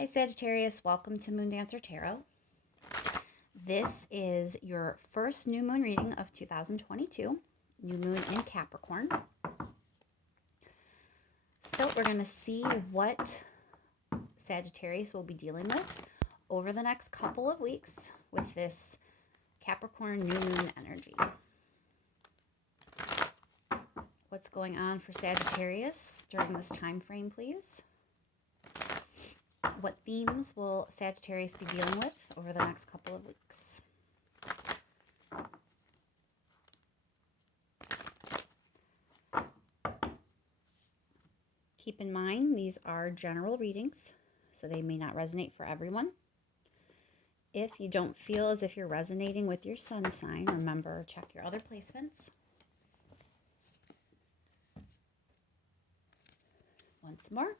Hi Sagittarius, welcome to Moon Dancer Tarot. This is your first new moon reading of 2022, new moon in Capricorn. So we're going to see what Sagittarius will be dealing with over the next couple of weeks with this Capricorn new moon energy. What's going on for Sagittarius during this time frame, please? What themes will Sagittarius be dealing with over the next couple of weeks? Keep in mind, these are general readings, so they may not resonate for everyone. If you don't feel as if you're resonating with your sun sign, remember, check your other placements. Once more,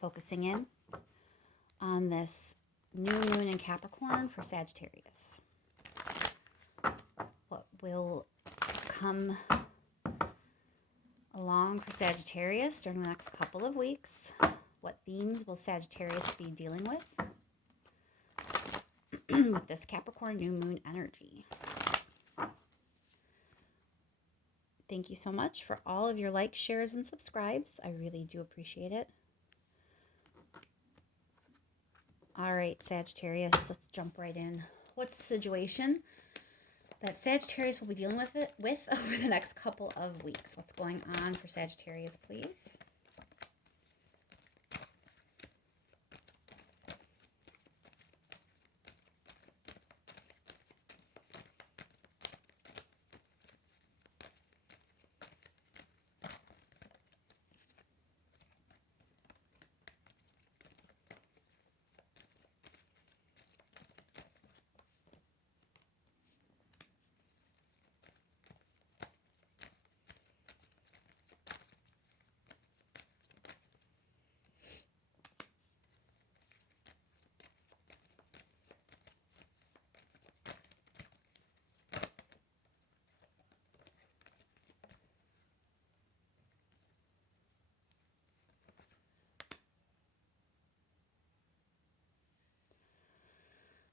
focusing in on this new moon in Capricorn for Sagittarius. What will come along for Sagittarius during the next couple of weeks? What themes will Sagittarius be dealing with with this Capricorn new moon energy? Thank you so much for all of your likes, shares, and subscribes. I really do appreciate it. All right, Sagittarius, let's jump right in. What's the situation that Sagittarius will be dealing with over the next couple of weeks? What's going on for Sagittarius, please?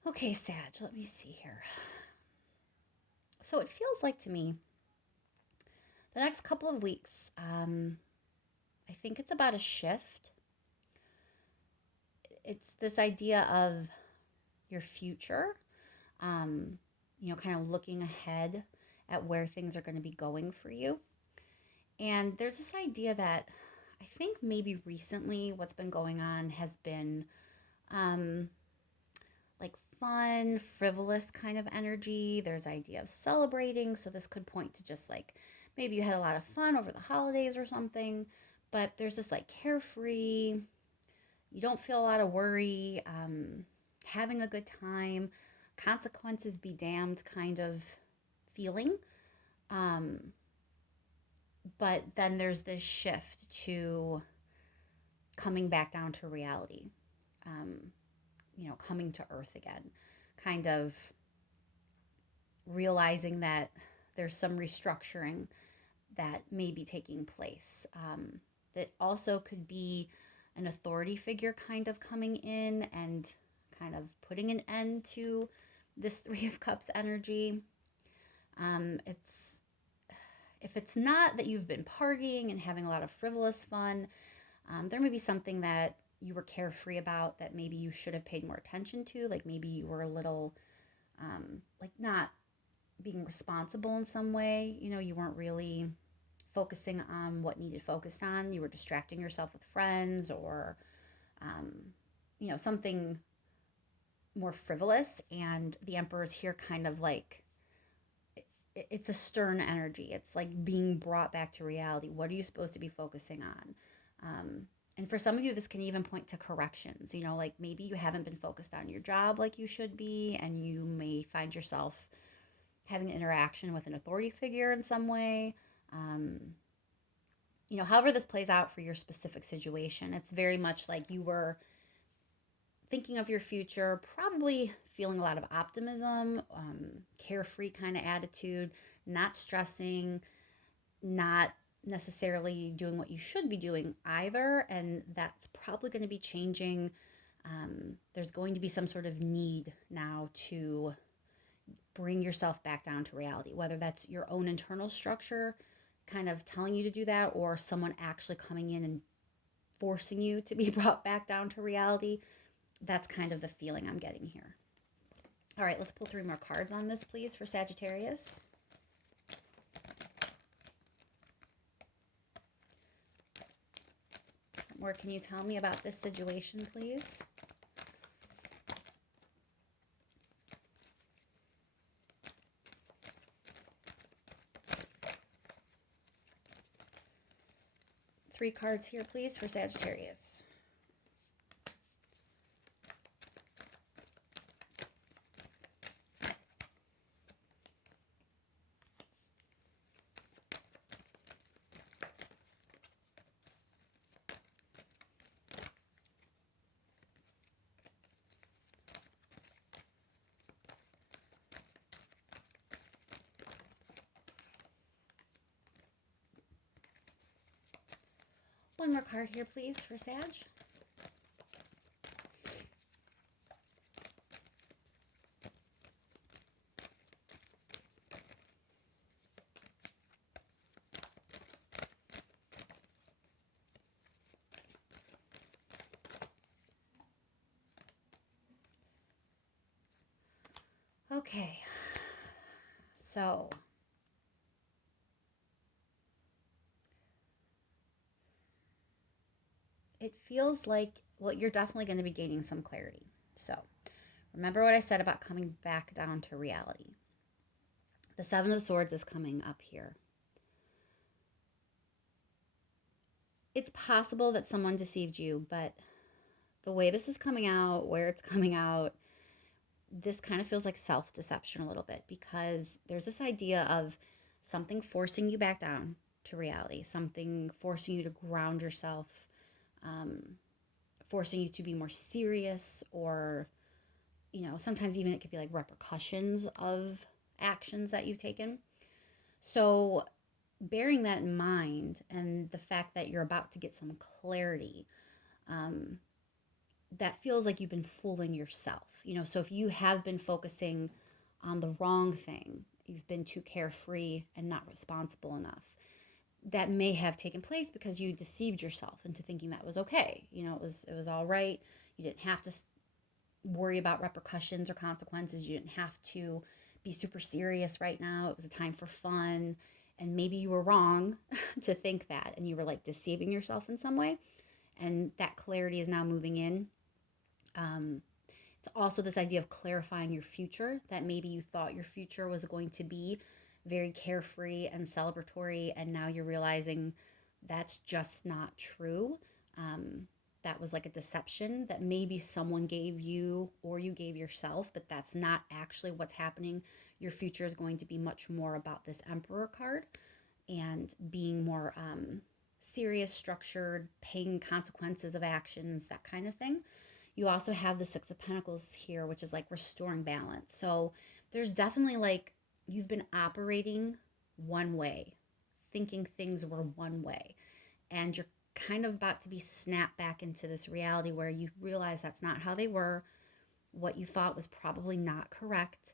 Okay, Sag, let me see here. So it feels like to me, the next couple of weeks, I think it's about a shift. It's this idea of your future, kind of looking ahead at where things are going to be going for you. And there's this idea that I think maybe recently what's been going on has been like fun, frivolous kind of energy. There's idea of celebrating. So this could point to just like maybe you had a lot of fun over the holidays or something, but there's this like carefree, you don't feel a lot of worry, having a good time, consequences be damned kind of feeling. But then there's this shift to coming back down to reality, coming to earth again, kind of realizing that there's some restructuring that may be taking place. That also could be an authority figure kind of coming in and kind of putting an end to this Three of Cups energy. If it's not that you've been partying and having a lot of frivolous fun, there may be something that you were carefree about that maybe you should have paid more attention to. Like maybe you were a little, not being responsible in some way. You weren't really focusing on what needed focused on. You were distracting yourself with friends or, something more frivolous. And the Emperor's here kind of like, it's a stern energy. It's like being brought back to reality. What are you supposed to be focusing on? And for some of you, this can even point to corrections. Like maybe you haven't been focused on your job like you should be, and you may find yourself having an interaction with an authority figure in some way. However this plays out for your specific situation, it's very much like you were thinking of your future, probably feeling a lot of optimism, carefree kind of attitude, not stressing, not necessarily doing what you should be doing either. And that's probably going to be changing There's going to be some sort of need now to bring yourself back down to reality, whether that's your own internal structure kind of telling you to do that, or someone actually coming in and forcing you to be brought back down to reality. That's kind of the feeling I'm getting here. All right, let's pull 3 more cards on this, please, for Sagittarius. What more can you tell me about this situation, please? Three cards here, please, for Sagittarius. One more card here, please, for Sag. Okay, so it feels like, well, you're definitely going to be gaining some clarity. So remember what I said about coming back down to reality. The 7 of Swords is coming up here. It's possible that someone deceived you, but the way this is coming out, where it's coming out, this kind of feels like self-deception a little bit, because there's this idea of something forcing you back down to reality, something forcing you to ground yourself, forcing you to be more serious, or, you know, sometimes even it could be like repercussions of actions that you've taken. So bearing that in mind, and the fact that you're about to get some clarity, that feels like you've been fooling yourself. You know, so if you have been focusing on the wrong thing, you've been too carefree and not responsible enough, that may have taken place because you deceived yourself into thinking that was okay. You know, it was all right. You didn't have to worry about repercussions or consequences. You didn't have to be super serious right now. It was a time for fun. And maybe you were wrong to think that, and you were like deceiving yourself in some way. And that clarity is now moving in. It's also this idea of clarifying your future, that maybe you thought your future was going to be very carefree and celebratory, and now you're realizing that's just not true. That was like a deception that maybe someone gave you or you gave yourself, but that's not actually what's happening. Your future is going to be much more about this Emperor card and being more serious, structured, paying consequences of actions, that kind of thing. You also have the 6 of Pentacles here, which is like restoring balance. So there's definitely like you've been operating one way, thinking things were one way, and you're kind of about to be snapped back into this reality where you realize that's not how they were. What you thought was probably not correct.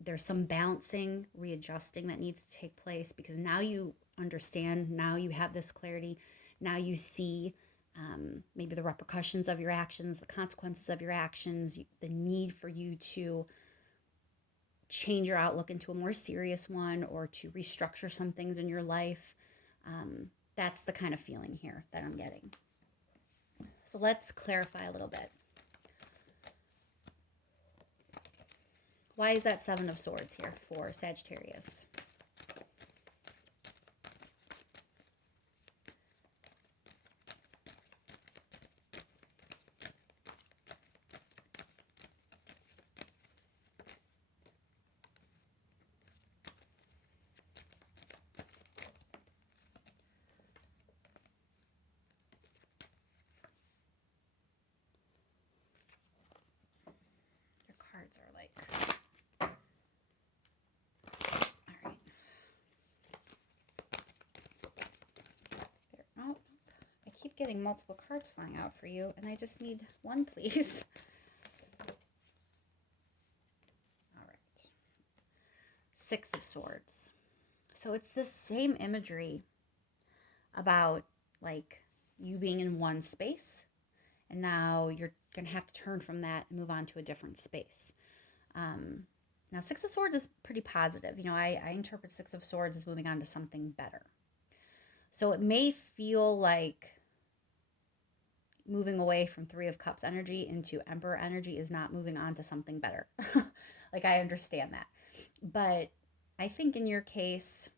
There's some balancing, readjusting that needs to take place, because now you understand, now you have this clarity, now you see maybe the repercussions of your actions, the consequences of your actions, the need for you to change your outlook into a more serious one, or to restructure some things in your life. That's the kind of feeling here that I'm getting. So let's clarify a little bit. Why is that 7 of Swords here for Sagittarius? Cards are like, all right, there. Oh, I keep keep getting multiple cards flying out for you, and I just need one, please. All right. Six of Swords. So it's the same imagery about like you being in one space, and now you're going to have to turn from that and move on to a different space. Now, Six of Swords is pretty positive. You know, I interpret Six of Swords as moving on to something better. So it may feel like moving away from Three of Cups energy into Emperor energy is not moving on to something better. Like, I understand that. But I think in your case,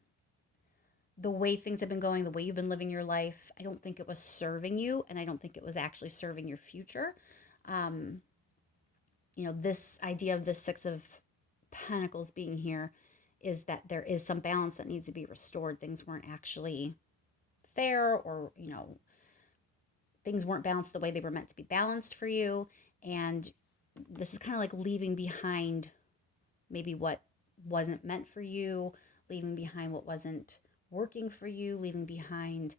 the way things have been going, the way you've been living your life, I don't think it was serving you, and I don't think it was actually serving your future. You know, this idea of the Six of Pentacles being here is that there is some balance that needs to be restored. Things weren't actually fair, or, you know, things weren't balanced the way they were meant to be balanced for you. And this is kind of like leaving behind maybe what wasn't meant for you, leaving behind what wasn't working for you, leaving behind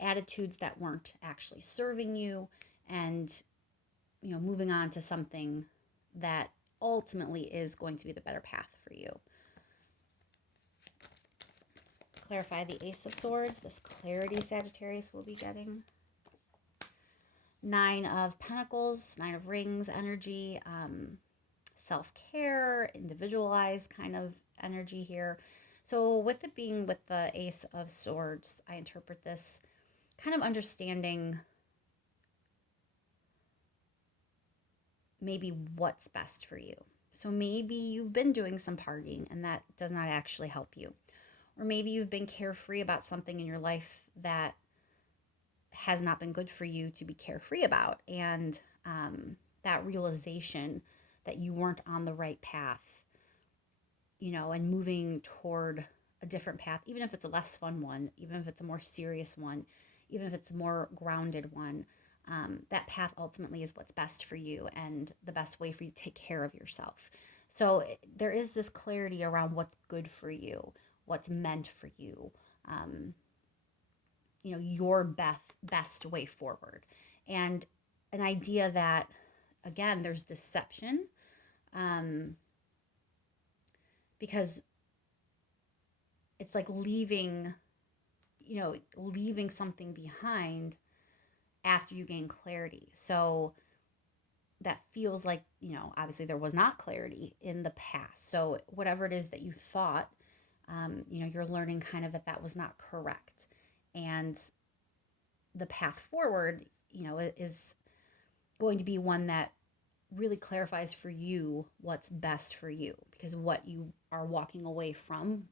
attitudes that weren't actually serving you, and, you know, moving on to something that ultimately is going to be the better path for you. Clarify the Ace of Swords, this clarity Sagittarius will be getting. Nine of Pentacles, Nine of Rings energy, self-care, individualized kind of energy here. So with it being with the Ace of Swords, I interpret this kind of understanding maybe what's best for you. So maybe you've been doing some partying and that does not actually help you. Or maybe you've been carefree about something in your life that has not been good for you to be carefree about. And that realization that you weren't on the right path, you know, and moving toward a different path, even if it's a less fun one, even if it's a more serious one, even if it's a more grounded one, that path ultimately is what's best for you and the best way for you to take care of yourself. So there is this clarity around what's good for you, what's meant for you, you know, your best way forward. And an idea that, again, there's deception, because it's like leaving, you know, leaving something behind after you gain clarity. So that feels like, you know, obviously there was not clarity in the past. So whatever it is that you thought, you know, you're learning kind of that was not correct. And the path forward, you know, is going to be one that really clarifies for you what's best for you, because what you are walking away from,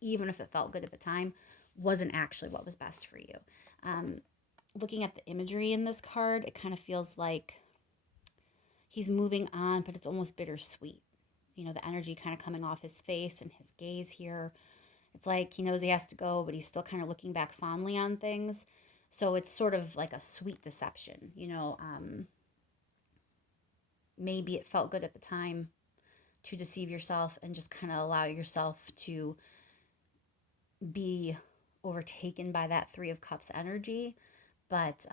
even if it felt good at the time, wasn't actually what was best for you. Looking at the imagery in this card, it kind of feels like he's moving on, but it's almost bittersweet. You know, the energy kind of coming off his face and his gaze here. It's like he knows he has to go, but he's still kind of looking back fondly on things. So it's sort of like a sweet deception, you know. Maybe it felt good at the time to deceive yourself and just kind of allow yourself to be overtaken by that Three of Cups energy. But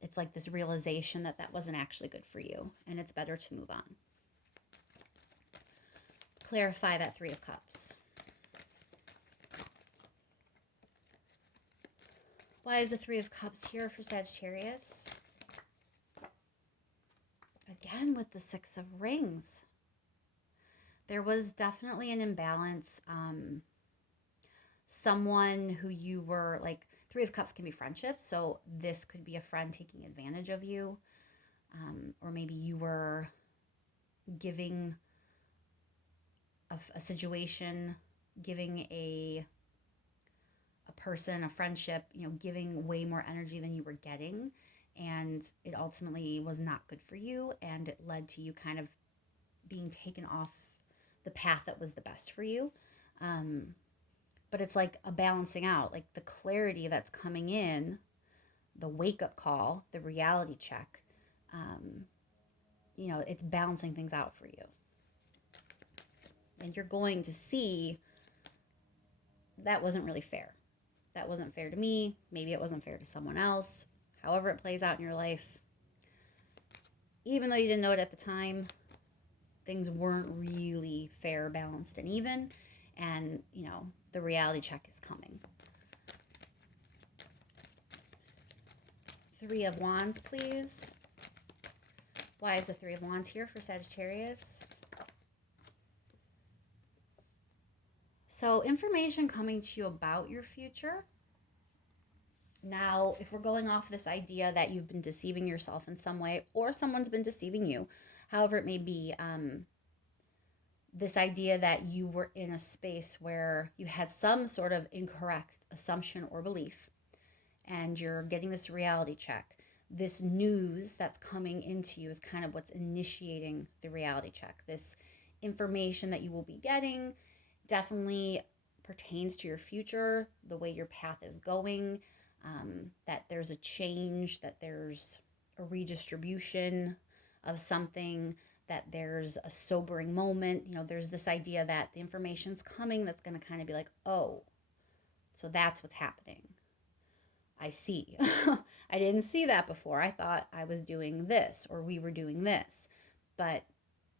it's like this realization that that wasn't actually good for you, and it's better to move on. Clarify that Three of Cups. Why is the Three of Cups here for Sagittarius? Again, with the Six of Rings. There was definitely an imbalance. Someone who you were like, Three of Cups can be friendships. So this could be a friend taking advantage of you. Or maybe you were giving a situation, giving a person, a friendship, you know, giving way more energy than you were getting. And it ultimately was not good for you. And it led to you kind of being taken off the path that was the best for you. But it's like a balancing out, like the clarity that's coming in, the wake-up call, the reality check, you know, it's balancing things out for you. And you're going to see that wasn't really fair. that wasn't fair to me. Maybe it wasn't fair to someone else. However it plays out in your life, even though you didn't know it at the time, things weren't really fair, balanced, and even. And, the reality check is coming. Three of Wands, please. Why is the Three of Wands here for Sagittarius? So, information coming to you about your future. Now, if we're going off this idea that you've been deceiving yourself in some way, or someone's been deceiving you, however it may be, this idea that you were in a space where you had some sort of incorrect assumption or belief, and you're getting this reality check. This news that's coming into you is kind of what's initiating the reality check. This information that you will be getting definitely pertains to your future, the way your path is going, that there's a change, that there's a redistribution of something, that there's a sobering moment. There's this idea that the information's coming that's going to kind of be like, oh, so that's what's happening. I see. I didn't see that before. I thought I was doing this or we were doing this. But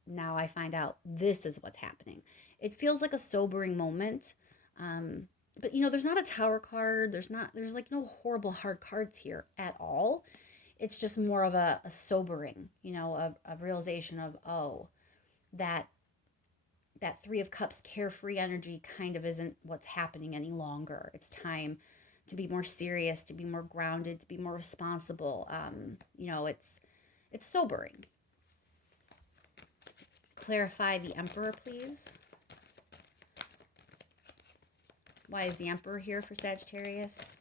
now I find out this is what's happening. It feels like a sobering moment. But there's not a Tower card. There's like no horrible hard cards here at all. It's just more of a sobering, a realization of, oh, that Three of Cups carefree energy kind of isn't what's happening any longer. It's time to be more serious, to be more grounded, to be more responsible. It's sobering. Clarify the Emperor, please. Why is the Emperor here for Sagittarius?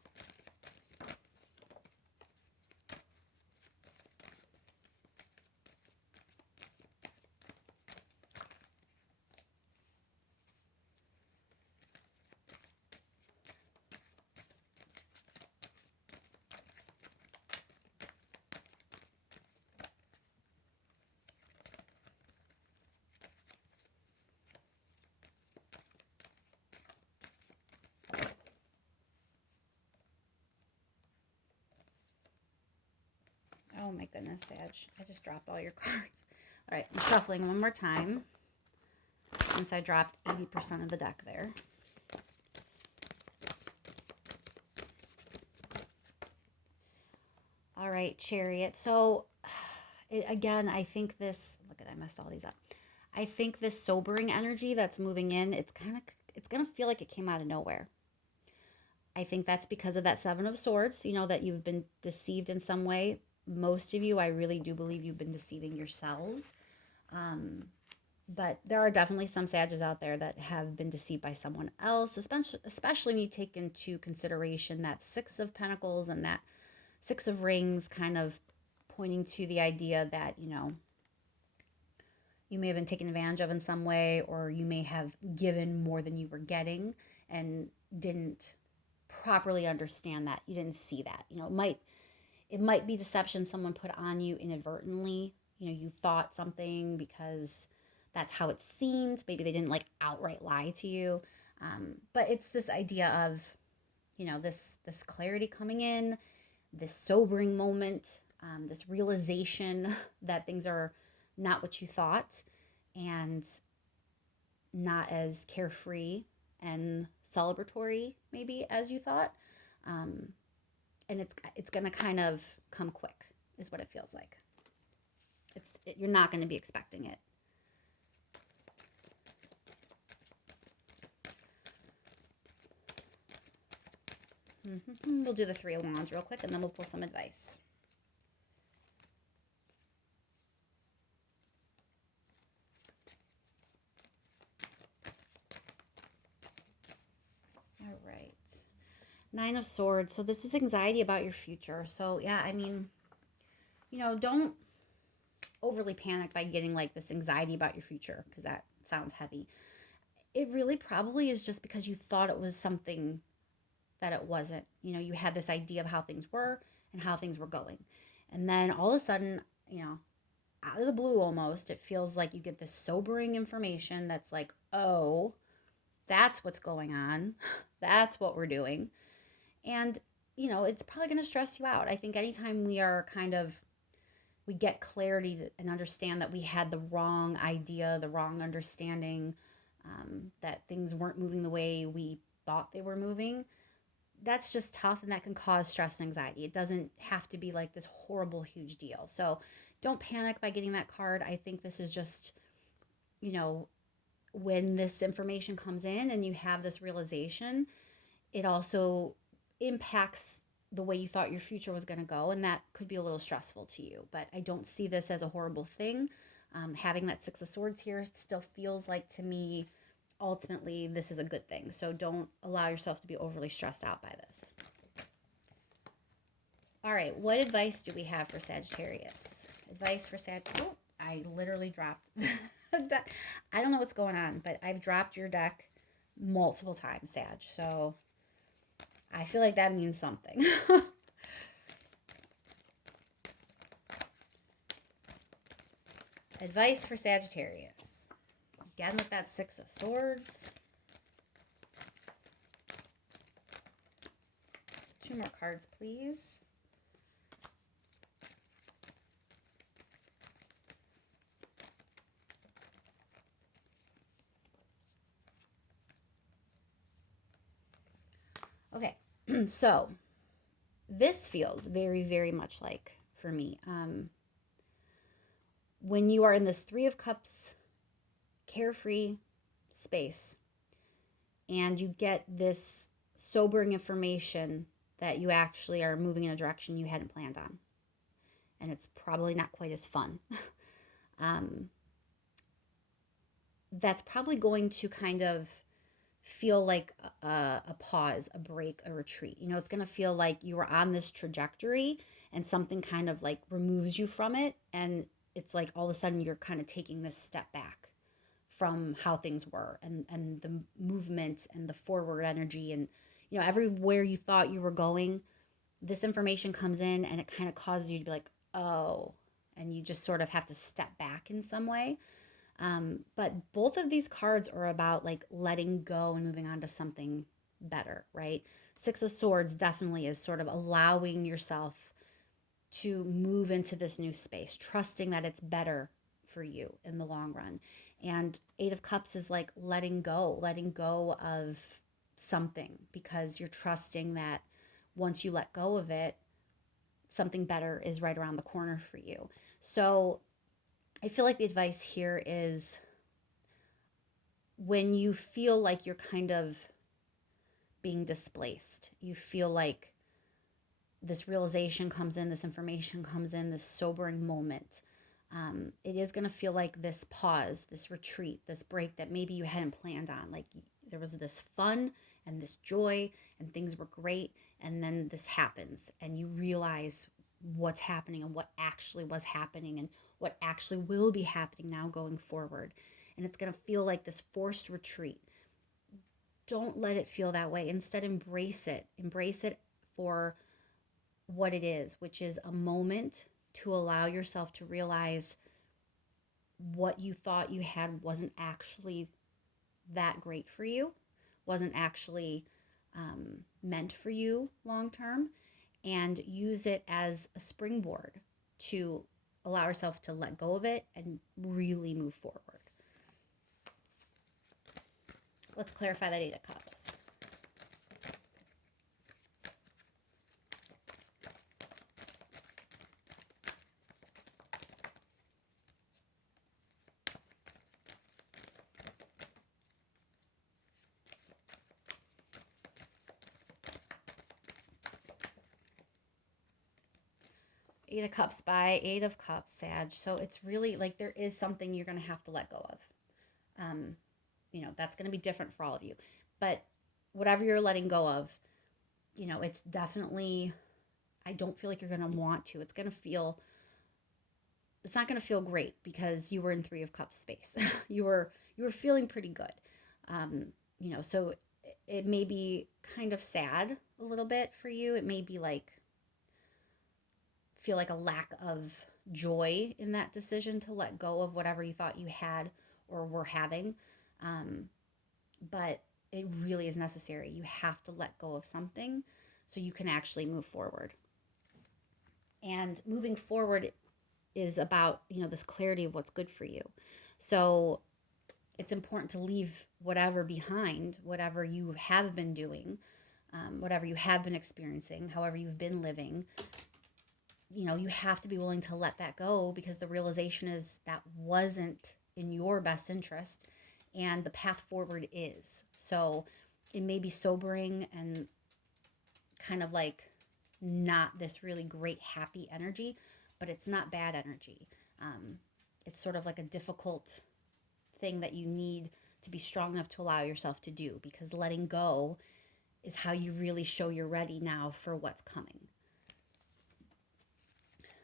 Oh my goodness, Sag. I just dropped all your cards. All right, I'm shuffling one more time since I dropped 80% of the deck there. All right, Chariot. So, again, I think this, look at, I messed all these up. I think this sobering energy that's moving in, it's going to feel like it came out of nowhere. I think that's because of that Seven of Swords, that you've been deceived in some way. Most of you, I really do believe you've been deceiving yourselves. But there are definitely some Sages out there that have been deceived by someone else, especially when you take into consideration that Six of Pentacles and that Six of Rings kind of pointing to the idea that, you may have been taken advantage of in some way, or you may have given more than you were getting and didn't properly understand that. You didn't see that. It might be deception someone put on you inadvertently. You thought something because that's how it seemed. Maybe they didn't outright lie to you. But it's this idea of, this clarity coming in, this sobering moment, this realization that things are not what you thought and not as carefree and celebratory maybe as you thought. And it's going to kind of come quick is what it feels like. You're not going to be expecting it. We'll do the Three of Wands real quick, and then we'll pull some advice. All right. Nine of Swords. So this is anxiety about your future. So yeah, don't overly panic by getting this anxiety about your future, because that sounds heavy. It really probably is just because you thought it was something that it wasn't. You had this idea of how things were and how things were going. And then all of a sudden, out of the blue almost, it feels like you get this sobering information that's like, oh, that's what's going on. That's what we're doing. And, it's probably going to stress you out. I think anytime we get clarity and understand that we had the wrong idea, the wrong understanding, that things weren't moving the way we thought they were moving, that's just tough, and that can cause stress and anxiety. It doesn't have to be like this horrible, huge deal. So don't panic by getting that card. I think this is just, you know, when this information comes in and you have this realization, it also impacts the way you thought your future was going to go. And that could be a little stressful to you. But I don't see this as a horrible thing. Having that Six of Swords here still feels like, to me, ultimately, this is a good thing. So don't allow yourself to be overly stressed out by this. All right, what advice do we have for Sagittarius? Advice for Sagittarius. Oh, I literally dropped a deck. I don't know what's going on, but I've dropped your deck multiple times, Sag. So I feel like that means something. Advice for Sagittarius. Again with that Six of Swords. 2 more cards, please. Okay, so this feels very, very much like, for me, when you are in this Three of Cups carefree space and you get this sobering information that you actually are moving in a direction you hadn't planned on, and it's probably not quite as fun. That's probably going to kind of feel like a pause, a break, a retreat. It's going to feel like you were on this trajectory and something kind of like removes you from it. And it's like all of a sudden you're kind of taking this step back from how things were, and the movement and the forward energy. And, everywhere you thought you were going, this information comes in and it kind of causes you to be like, oh, and you just sort of have to step back in some way. But both of these cards are about like letting go and moving on to something better, right? Six of Swords definitely is sort of allowing yourself to move into this new space, trusting that it's better for you in the long run. And Eight of Cups is like letting go of something, because you're trusting that once you let go of it, something better is right around the corner for you. So I feel like the advice here is, when you feel like you're kind of being displaced, you feel like this realization comes in, this information comes in, this sobering moment, it is going to feel like this pause, this retreat, this break that maybe you hadn't planned on. Like there was this fun and this joy and things were great, and then this happens and you realize what's happening and what actually was happening and what actually will be happening now going forward. And it's going to feel like this forced retreat. Don't let it feel that way. Instead, embrace it. Embrace it for what it is, which is a moment to allow yourself to realize what you thought you had wasn't actually that great for you, wasn't actually meant for you long term, and use it as a springboard to allow yourself to let go of it and really move forward. Let's clarify that Eight of Cups. Eight of Cups by Eight of Cups, Sag. So it's really like there is something you're going to have to let go of. That's going to be different for all of you. But whatever you're letting go of, it's definitely, I don't feel like you're going to want to. It's not going to feel great because you were in Three of Cups space. you were feeling pretty good. So it may be kind of sad a little bit for you. It may be like, feel like a lack of joy in that decision to let go of whatever you thought you had or were having. But it really is necessary. You have to let go of something so you can actually move forward. And moving forward is about, this clarity of what's good for you. So it's important to leave whatever behind, whatever you have been doing, whatever you have been experiencing, however you've been living. You have to be willing to let that go, because the realization is that wasn't in your best interest, and the path forward is. So it may be sobering and kind of like not this really great happy energy, but it's not bad energy. It's sort of like a difficult thing that you need to be strong enough to allow yourself to do, because letting go is how you really show you're ready now for what's coming.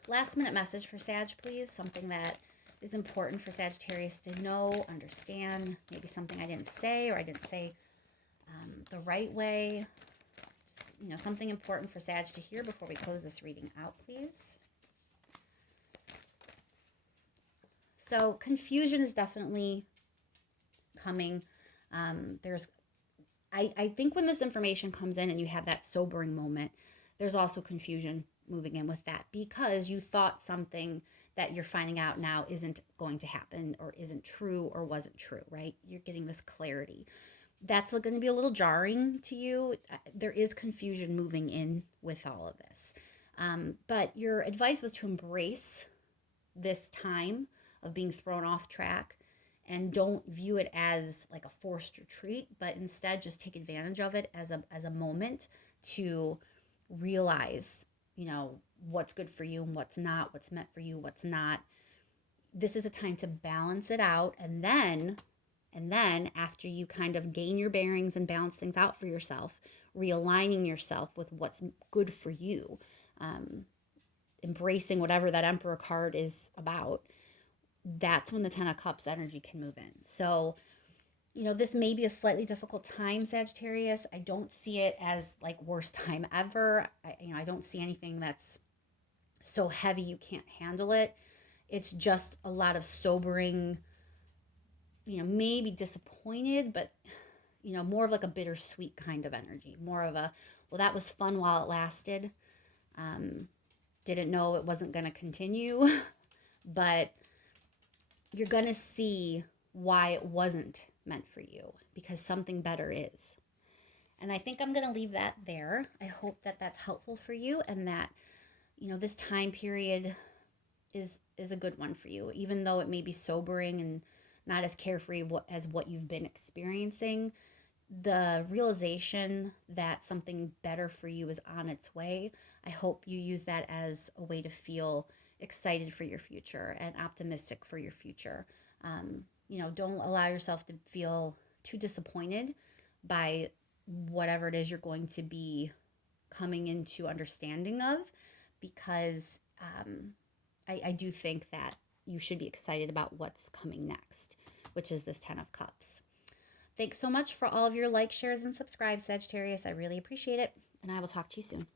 Last minute message for Sag, please. Something that is important for Sagittarius to know, understand. Maybe something I didn't say, or I didn't say the right way. Just, something important for Sag to hear before we close this reading out, please. So confusion is definitely coming. I think when this information comes in and you have that sobering moment, there's also confusion moving in with that, because you thought something that you're finding out now isn't going to happen, or isn't true, or wasn't true, right? You're getting this clarity. That's going to be a little jarring to you. There is confusion moving in with all of this. But your advice was to embrace this time of being thrown off track, and don't view it as like a forced retreat, but instead just take advantage of it as a moment to realize, what's good for you and what's not, what's meant for you, what's not. This is a time to balance it out, and then after you kind of gain your bearings and balance things out for yourself, realigning yourself with what's good for you, embracing whatever that Emperor card is about, that's when the 10 of Cups energy can move in. So, this may be a slightly difficult time, Sagittarius. I don't see it as like worst time ever. I don't see anything that's so heavy you can't handle it. It's just a lot of sobering, maybe disappointed, but, more of like a bittersweet kind of energy. More of a, well, that was fun while it lasted. Didn't know it wasn't going to continue, but you're going to see why it wasn't meant for you, because something better is. And I think I'm going to leave that there. I hope that that's helpful for you, and that, this time period is a good one for you, even though it may be sobering and not as carefree as what you've been experiencing. The realization that something better for you is on its way, I hope you use that as a way to feel excited for your future and optimistic for your future. Don't allow yourself to feel too disappointed by whatever it is you're going to be coming into understanding of, because I do think that you should be excited about what's coming next, which is this 10 of Cups. Thanks so much for all of your likes, shares, and subscribes, Sagittarius. I really appreciate it, and I will talk to you soon.